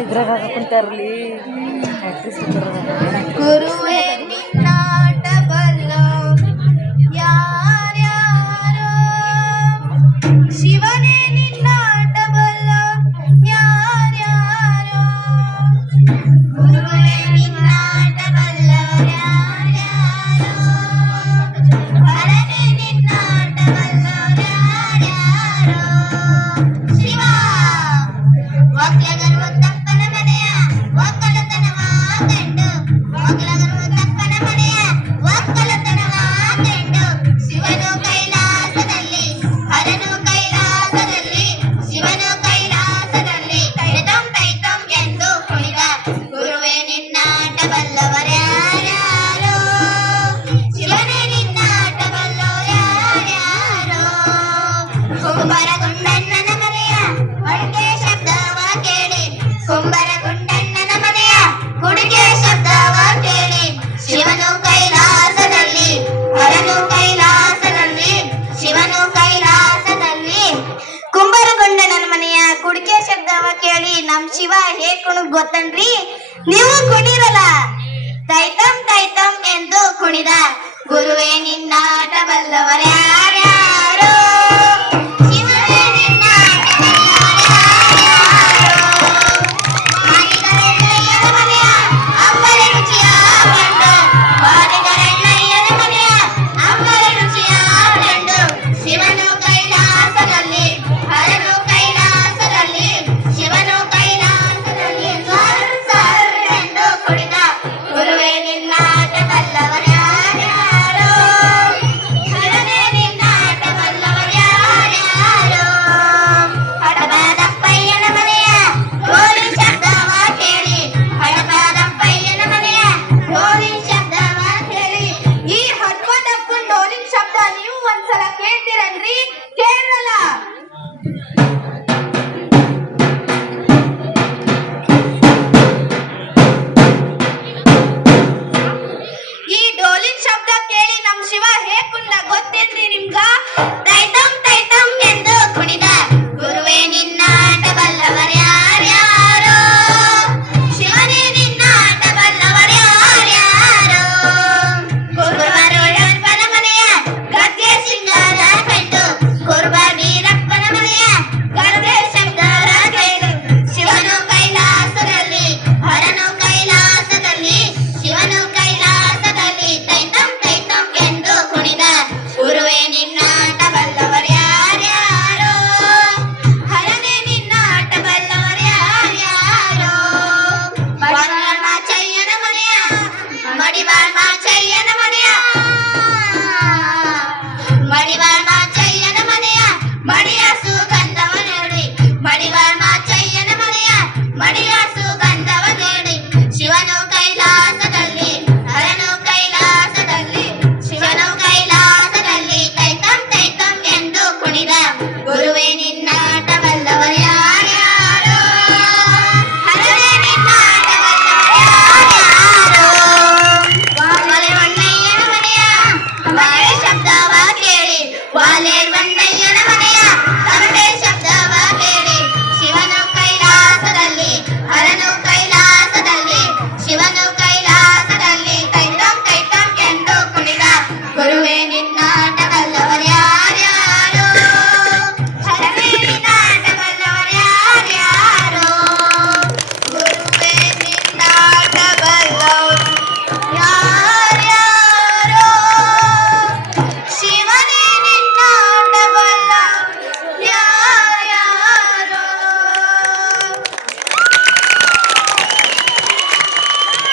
ಇದ್ರಾಗ ಕುಂತಾರಲಿ ಪ್ರಾಕ್ಟೀಸ್ ಗುರುವೇ ನಿನ್ನಾಟ ಬಲ್ಲ ಯಾರ್ಯಾರೋ ಶಿವನೇ ನಿನ್ನಾಟ ಬಲ್ಲ ಯಾರ್ಯಾರೋ ಗುರುವೇ ನಿನ್ನಾಟ ಬಲ್ಲ ಯಾರ್ಯಾರೋ ಹರನೇ ನಿನ್ನಾಟ ಬಲ್ಲ ಯಾರ್ಯಾರೋ ಶಿವ ಒಕ್ಕಲಗರು ತಪ್ಪನ ಮನೆಯ ಒಕ್ಕಲತನವ ಕಂಡು ಒಕ್ಕಲಗರು ತಪ್ಪನ ಮನೆಯ ಒಕ್ಕಲತನವ ಕಂಡು ಶಿವನು ಕೈಲಾಸದಲ್ಲಿ ಹರನು ಕೈಲಾಸದಲ್ಲಿ ಶಿವನು ಕೈಲಾಸದಲ್ಲಿ ತೈತಂ ತೈತಂ ಎಂದು ಕುಣಿದ ಗುರುವೇ ನಿನ್ನಾಟ ಬಲ್ಲವರ್ಯಾರ್ಯಾರೋ ಶಿವನೇ ನಿನ್ನಾಟ ಬಲ್ಲವರ್ಯಾರ್ಯಾರೋ ಕುಂಬರಗುಂಡಣ್ಣನ ಮನೆಯ ಅಡಿಕೆ ಶಬ್ದವ ಕೇಳಿ ಕುಂಬರಗುಂಡಣ್ಣನ ಮನೆಯ ಕುಡಿಕೆ ಶಬ್ದವ ಕೇಳಿ ಶಿವನು ಕೈಲಾಸದಲ್ಲಿ ಹರನು ಕೈಲಾಸದಲ್ಲಿ ಶಿವನು ಕೈಲಾಸದಲ್ಲಿ ಕುಂಬರಗುಂಡಣ್ಣನ ಮನೆಯ ಕುಡಿಕೆ ಶಬ್ದವ ಕೇಳಿ ನಮ್ ಶಿವ ಹೇಗ್ ಕುಣಿದ್ ಗೊತ್ತನ್ರಿ ನೀವು ಕುಣಿರಲ್ಲ ತೈತಂ ತೈತಂ ಎಂದು ಕುಣಿದ ಗುರುವೇ ನಿನ್ನಾಟ ಬಲ್ಲವರ್ಯಾರ್ಯಾರೋ ಶಿವನೇ ನಿನ್ನಾಟ ಬಲ್ಲವರ್ಯಾರ್ಯಾರೋ ಮಾದಿಗರಣ್ಣಯ್ಯನ ಮನೆಯ ಅಂಬಲ ರುಚಿಯ ಕಂಡು ಮಾದಿಗರಣ್ಣಯ್ಯನ ಮನೆಯ ಅಂಬಲ ರುಚಿಯ ಕಂಡು ಶಿವನು ಕೈಲಾಸದಲ್ಲಿ ಹರನು ಕೈಲಾಸದಲ್ಲಿ ಶಿವನು ಕೈಲಾಸದಲ್ಲಿ ಸರ್ ಸರ್ ಎಂದು ಕುಣಿದ ಗುರುವೇ ನಿನ್ನಾಟ ಬಲ್ಲವರ್ಯಾರ್ಯಾರೋ ಹರನೇ ನಿನ್ನಾಟ ಬಲ್ಲವರ್ಯಾರ್ಯಾರೋ ಹಡಪದಪ್ಪಯ್ಯನ ಮನೆಯ ಗೋಲಿ ಶಬ್ದವ ಕೇಳಿ ಹಡಪದಪ್ಪಯ್ಯನ ಮನೆಯ ಗೋಲಿ ಶಬ್ದವ ಕೇಳಿ ಈ ಹಡಪದಪ್ಪನ ಡೋಲಿನ ಶಬ್ದ ನೀವು ಒಂದ್ಸಲ ಕೇಳ್ತೀರನ್ರಿ ಕೇಳಲ್ಲ ಈ ಡೋಲಿನ ಶಬ್ದ ಕೇಳಿ ನಮ್ ಶಿವ ಹೇಗ್ ಕುಂದ ಗೊತ್ತೇನ್ರಿ ನಿಮ್ಗ ತೈತಂ ತೈತಂ ಎಂದು ಕುಣಿದ ಗುರುವೇ ನಿನ್ನಾಟ ಬಲ್ಲವರ್ಯಾರ್ಯಾರೋ ಶಿವನೇ ನಿನ್ನಾಟ ಬಲ್ಲವರ್ಯಾರ್ಯಾರೋ ಕುರುಬರೊಳಪ್ಪನ ಮನೆಯ ಗದ್ದೆ ಸಿಂಗಾರ ಕಂಡು ಕುರುಬ ವೀರಪ್ಪನ ಮನೆಯ ಗದ್ದೆ ಶಬ್ದರ ಕೇಳು ಶಿವನು ಕೈಲಾಸದಲ್ಲಿ ಹರನು ಕೈಲಾಸದಲ್ಲಿ ಶಿವನು ಕೈಲಾಸದಲ್ಲಿ ತೈತಂ ತೈತಂ ಎಂದು ಕುಣಿದ ಗುರುವೇ ನಿನ್ನಾಟ ಬಲ್ಲವರ್ಯಾರ್ಯಾರೋ ಹರನೇ ನಿನ್ನಾಟ ಬಲ್ಲವರ್ಯಾರ್ಯಾರೋ ಮಡಿವಾಳ್ ಮಾಚಯ್ಯನ ಮನೆಯ ಮಡಿವಾಳ್ ಮಾಚಯ್ಯನ ಮನೆಯ ಮಡಿವಾಳ್ ಮಾಚಯ್ಯನ ಮನೆಯ ಮಡಿಯ ಸುಗಂಧವ ನೋಡಿ ಮಡಿವಾಳ್ ಮಾಚಯ್ಯನ ಮನೆಯ ಮಡಿಯ